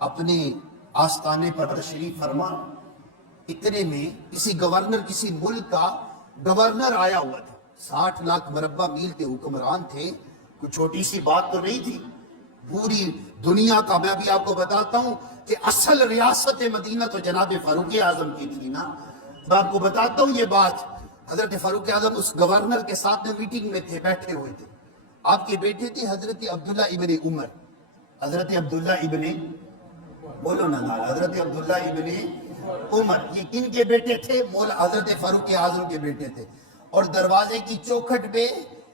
اپنے آستانے پر تشریف فرما، اتنے میں کسی گورنر، کسی ملک کا گورنر آیا ہوا تھا، 60 لاکھ مربع میل کے حکمران تھے، کوئی چھوٹی سی بات تو نہیں تھی۔ پوری دنیا کا میں بھی آپ کو بتاتا ہوں کہ اصل ریاست مدینہ تو جناب فاروق اعظم کی تھی نا، میں آپ کو بتاتا ہوں یہ بات۔ حضرت فاروق اعظم اس گورنر کے ساتھ میٹنگ میں تھے، بیٹھے ہوئے تھے۔ آپ کے بیٹے تھے حضرت عبداللہ ابن عمر، حضرت عبداللہ ابن، بولو نا نال، حضرت عبداللہ ابن عمر، یہ کن کے بیٹے تھے؟ مولا حضرت فاروق اعظم کے بیٹے تھے۔ اور دروازے کی چوکھٹ پہ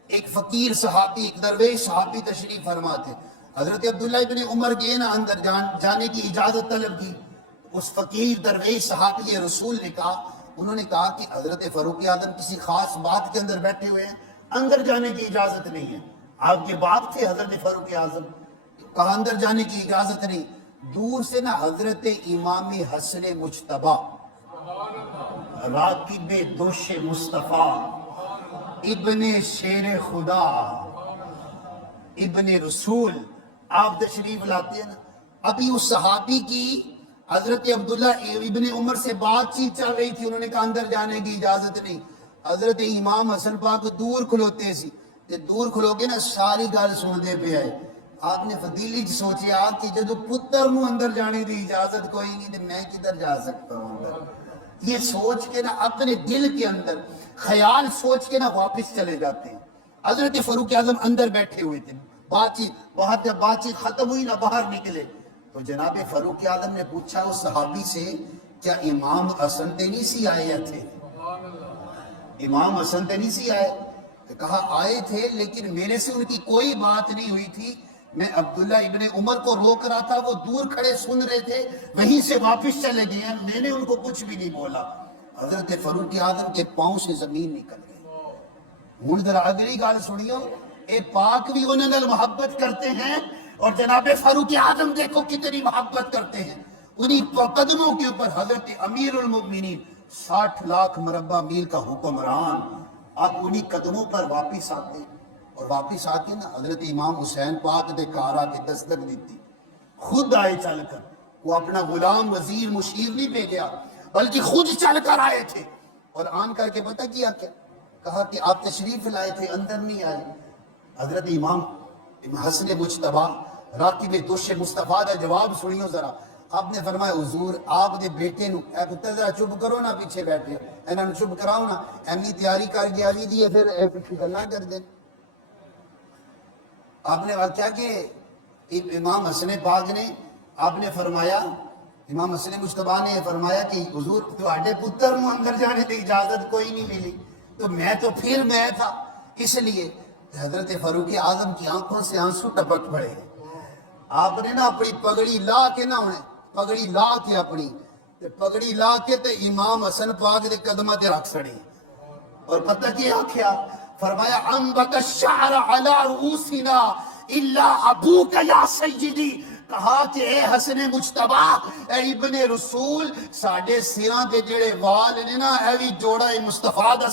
ایک فقیر صحابی، ایک درویش صحابی تشریف فرما تھے۔ حضرت عبداللہ ابن عمر گئے نا اندر جانے کی اجازت طلب کی، اس فقیر درویش صحابی رسول نے کہا، انہوں نے کہا کہ حضرت فاروق اعظم کسی خاص بات کے اندر بیٹھے ہوئے ہیں، اندر جانے کی اجازت نہیں ہے۔ آپ کے باپ تھے حضرت فاروق اعظم، کہا اندر جانے کی اجازت نہیں۔ دور سے نا حضرت امام حسن مجتبی، راکب دوش مصطفیٰ، ابن شیر خدا، ابن رسول، آپ تشریف لاتے ہیں نا۔ ابھی اس صحابی کی حضرت عبداللہ ابن عمر سے بات چیت چل رہی تھی، انہوں نے کہا اندر جانے کی اجازت نہیں۔ حضرت امام حسن پاک دور کھلوتے سی، تے دور کھلو کے نا ساری گل سنتے پہ آئے۔ آپ نے فضیلی سوچیا کہ جدو پتر نو اندر جانے کی اجازت کوئی نہیں، تے میں کدھر جا سکتا ہوں اندر؟ یہ سوچ کے نا اپنے دل کے اندر خیال سوچ کے نا واپس چلے جاتے ہیں۔ حضرت فاروق اعظم اندر بیٹھے ہوئے تھے، بات چیت ختم ہوئی نا، باہر نکلے تو جناب فاروق اعظم نے پوچھا اس صحابی سے، کیا امام حسن تے نہیں سی آئے تھے؟ امام حسن تے نہیں سی آئے؟ کہا آئے تھے، لیکن میرے سے ان کی کوئی بات نہیں ہوئی تھی، میں عبداللہ ابن عمر کو روک رہا تھا، وہ دور کھڑے سن رہے تھے، وہیں سے واپس چلے گئے ہیں، میں نے ان کو کچھ بھی نہیں بولا۔ حضرت فاروق اعظم کے پاؤں سے زمین نکل گئی۔ ہن ذرا اگلی گل سنیو، اے پاک بھی انہوں نے محبت کرتے ہیں، اور جناب فاروق اعظم دیکھو کتنی محبت کرتے ہیں۔ انہی قدموں کے اوپر حضرت امیر المؤمنین، 60 لاکھ مربع میل کا حکمران، آپ انہی قدموں پر واپس آتے، اور واپس آتے نا حضرت امام حسین پاک دے کارا کے دستک دیتی، خود آئے چل کر، وہ اپنا غلام وزیر مشیر نہیں بھیجا بلکہ خود چل کر آئے تھے، اور آن کر کے پتہ کیا کہا کہ آپ تشریف لائے تھے، اندر نہیں آئے۔ حضرت امام حسن مجتبی، راکب دوش مصطفیٰ دا جواب سنیو ذرا۔ آپ نے فرمایا حضور آپ دے بیٹے نو، اے پتر ذرا چپ کرو نا، پیچھے بیٹھے انہاں نو چپ کراؤ نا، ایمی تیاری کر گیا بھی دیئے پھر اے پیچھے گلاں کر دیں۔ آپ نے کیا کہ امام حسن پاک نے، آپ نے فرمایا، امام حسن مجتبی نے فرمایا کہ حضور تواڈے پتر نو اندر جانے کی اجازت کوئی نہیں ملی، تو میں تو پھر میں تھا، اس لیے حضرت فاروق اعظم کی آنکھوں سے آنسو ٹپک پڑے۔ آپ نے نا اپنی پگڑی لا کے نا، پگڑی لا کے اپنی پگڑی لا کے تے امام حسن پاک دے قدمہ تے رکھ سڑی، اور پتہ کیا کیا فرمایا، انبت الشعر علی رؤوسنا الا ابوک یا سیدی، کہا کہ اے حسن مجتبی، اے ابن رسول، ساڑھے سیران دے جڑے وال نے نا، اے بھی جوڑا مصطفیٰ دا